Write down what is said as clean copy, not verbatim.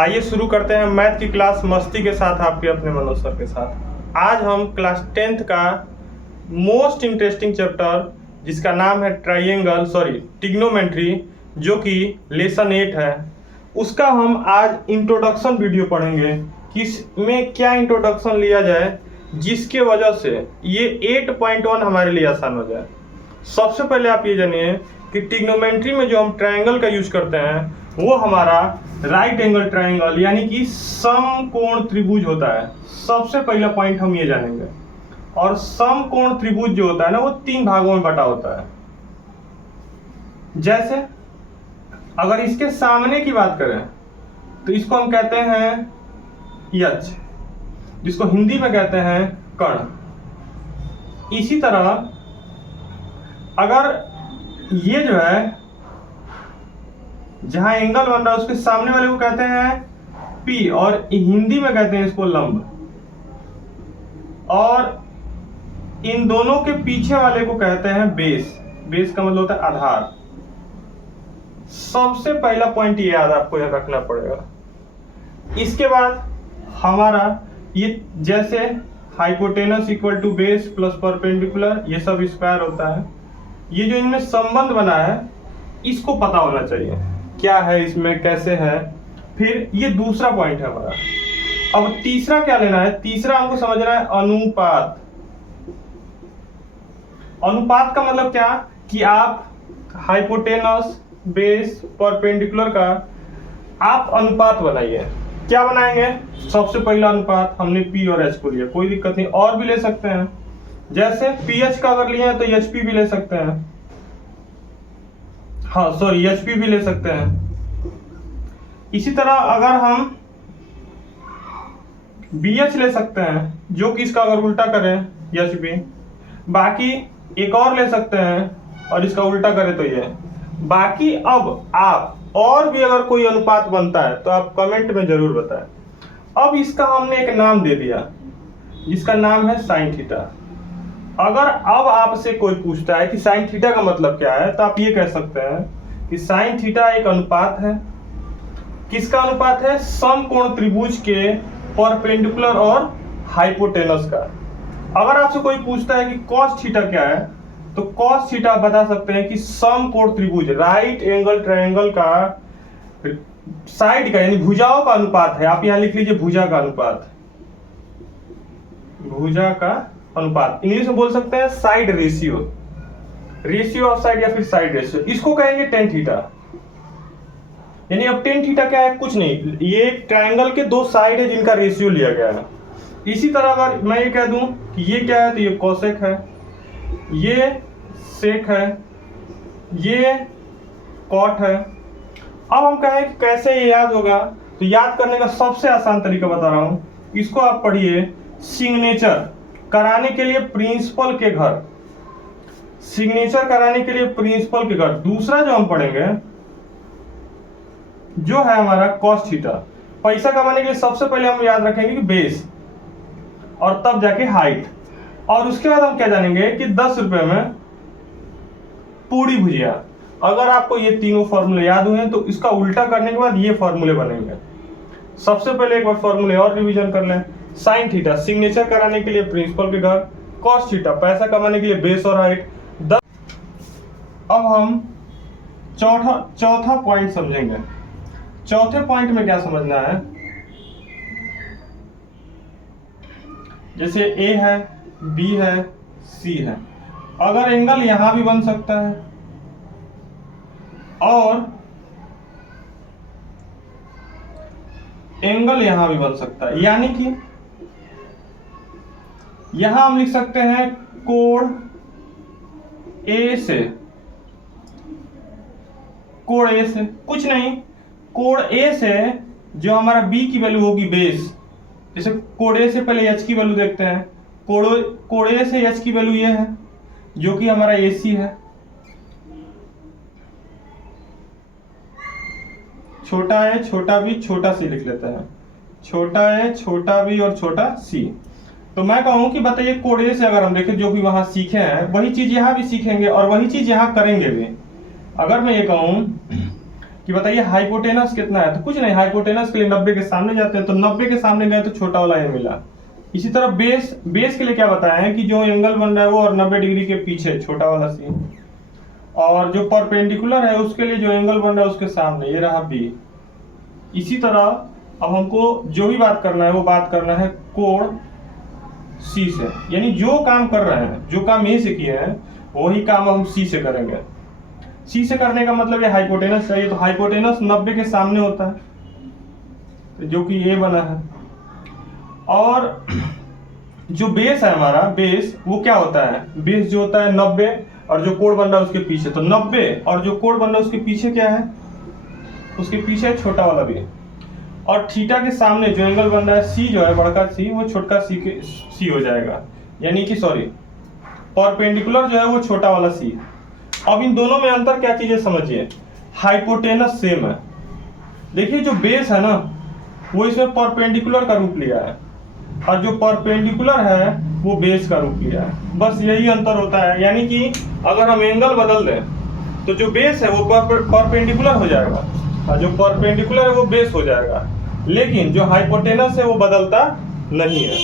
आइए शुरू करते हैं मैथ की क्लास मस्ती के साथ आपके अपने मनोज सर के साथ। आज हम क्लास 10th का मोस्ट इंटरेस्टिंग चैप्टर जिसका नाम है ट्रिग्नोमेट्री, जो कि लेसन 8 है, उसका हम आज इंट्रोडक्शन वीडियो पढ़ेंगे कि इसमें क्या इंट्रोडक्शन लिया जाए जिसके वजह से ये 8.1 हमारे लिए आसान हो जाए। सबसे पहले आप ये जानिए कि ट्रिग्नोमेट्री में जो हम ट्रायंगल का यूज करते हैं वो हमारा राइट एंगल ट्रायंगल यानी कि समकोण त्रिभुज होता है। सबसे पहला पॉइंट हम ये जानेंगे। और समकोण त्रिभुज जो होता है ना, वो 3 भागों में बटा होता है। जैसे अगर इसके सामने की बात करें तो इसको हम कहते हैं यक्ष, जिसको हिंदी में कहते हैं कर्ण। इसी तरह अगर ये जो है जहां एंगल बन रहा है उसके सामने वाले को कहते हैं पी, और हिंदी में कहते हैं इसको लंब, और इन दोनों के पीछे वाले को कहते हैं बेस। बेस का मतलब होता है आधार। सबसे पहला पॉइंट ये याद आपको यहां रखना पड़ेगा। इसके बाद हमारा ये जैसे hypotenuse equal to base plus perpendicular, ये सब स्क्वायर होता है। ये जो इनमें संबंध बना है इसको पता होना चाहिए क्या है इसमें, कैसे है। फिर ये दूसरा पॉइंट है हमारा। अब तीसरा क्या लेना है? तीसरा हमको समझना है अनुपात। अनुपात का मतलब क्या कि आप हाइपोटेनस बेस परपेंडिकुलर का आप अनुपात बनाइए। क्या बनाएंगे? सबसे पहला अनुपात हमने पी और एच को लिया, कोई दिक्कत नहीं, और भी ले सकते हैं। जैसे पी एच का अगर लिए तो एच पी भी ले सकते हैं, हाँ सॉरी एच पी भी ले सकते हैं। इसी तरह अगर हम बी एच ले सकते हैं, जो कि इसका अगर उल्टा करें एच बी, बाकी एक और ले सकते हैं और इसका उल्टा करें तो ये बाकी। अब आप और भी अगर कोई अनुपात बनता है तो आप कमेंट में जरूर बताएं। अब इसका हमने एक नाम दे दिया जिसका नाम है साइन थीटा। अगर अब आपसे कोई पूछता है कि साइन थीटा का मतलब क्या है, तो आप ये कह सकते हैं कि साइन थीटा एक अनुपात है। किसका अनुपात है? समकोण त्रिभुज के परपेंडिकुलर और हाइपोटेनस का। अगर आपसे कोई पूछता है कि कॉस थीटा क्या है, तो कॉस थीटा बता सकते हैं कि समकोण त्रिभुज राइट एंगल ट्रायंगल का साइड का यानी भुजाओं का अनुपात है। आप यहां लिख लीजिए भुजा का अनुपात, भुजा का अनुपात। इंग्लिश में बोल सकते हैं side ratio, ratio of side या फिर साइड रेशियो। इसको कहेंगे टेन थीटा। यानी अब टेन थीटा क्या है? कुछ नहीं, ये ट्रायंगल के 2 साइड है जिनका रेशियो लिया गया है। इसी तरह अगर मैं ये कह दूं कि ये क्या है, तो ये कोसेक है, ये सेक है, ये कॉट है। अब हम कहें कि कैसे ये याद होगा, तो याद करने का सबसे आसान तरीका बता रहा हूं। इसको आप पढ़िए सिग्नेचर कराने के लिए प्रिंसिपल के घर, सिग्नेचर कराने के लिए प्रिंसिपल के घर। दूसरा जो हम पढ़ेंगे जो है हमारा कॉस थीटा। पैसा कमाने के लिए सबसे पहले हम याद रखेंगे कि बेस, और तब जाके हाइट, और उसके बाद हम क्या जानेंगे कि 10 रुपए में पूरी भुजिया। अगर आपको ये तीनों फॉर्मूले याद हुए तो इसका उल्टा करने के बाद ये फॉर्मूले बनेंगे। सबसे पहले एक बार फॉर्मूले और रिवीजन कर लें। साइन थीटा सिग्नेचर कराने के लिए प्रिंसिपल के घर, कॉस थीटा पैसा कमाने के लिए बेस और हाइट। अब हम चौथा पॉइंट समझेंगे। चौथे पॉइंट में क्या समझना है? जैसे ए है, बी है, सी है। अगर एंगल यहां भी बन सकता है और एंगल यहां भी बन सकता है, यानी कि यहां हम लिख सकते हैं कोण ए से, कोण ए से कुछ नहीं, कोण ए से जो हमारा बी की वैल्यू होगी बेस। जैसे कोण ए से पहले एच की वैल्यू देखते हैं, कोण ए से एच की वैल्यू ये है जो कि हमारा एसी है। छोटा है, छोटा बी, छोटा सी लिख लेते हैं। छोटा है, छोटा बी और छोटा सी। तो मैं कहूं कि बताइए कोण ए से अगर हम देखें जो भी वहां सीखे हैं वही चीज यहां भी सीखेंगे और वही चीज यहां करेंगे भी। अगर मैं ये कहूं कि बताइए हाइपोटेनस कितना है, तो कुछ नहीं, हाइपोटेनस के लिए 90 के सामने जाते हैं, तो 90 के सामने गए तो छोटा वाला ये मिला। इसी तरह बेस के लिए क्या बताया है कि जो एंगल बन रहा है वो और 90 डिग्री के पीछे छोटा वाला सी, और जो परपेंडिकुलर है उसके लिए जो एंगल बन रहा है उसके सामने ये रहा बी। इसी तरह अब हमको जो भी बात करना है वो बात करना है कोण सी से, यानी जो काम कर रहे हैं, जो काम ए से किए हैं वही काम हम सी से करेंगे। सी से करने का मतलब ये हाइपोटेनस चाहिए, तो हाइपोटेनस 90 के सामने होता है जो कि ए बना है। और जो बेस है हमारा, बेस वो क्या होता है, बेस जो होता है 90 और जो कोण बन रहा है उसके पीछे, तो 90 और जो कोण बन रहा है उसके पीछे क्या है, उसके पीछे छोटा वाला भी। और थीटा के सामने जो एंगल बन रहा है सी जो है बड़का सी, वो छोटका सी हो जाएगा, यानी कि सॉरी परपेंडिकुलर जो है वो छोटा वाला सी। अब इन दोनों में अंतर क्या चीज है समझिए, हाइपोटेनस सेम है। देखिए जो बेस है ना वो इसमें परपेंडिकुलर का रूप लिया है, और जो परपेंडिकुलर है वो बेस का रूप लिया है, बस यही अंतर होता है। यानी कि अगर हम एंगल बदल दें तो जो बेस है वो परपेंडिकुलर हो जाएगा और जो परपेंडिकुलर है वो बेस हो जाएगा, लेकिन जो हाइपोटेनस है वो बदलता नहीं है।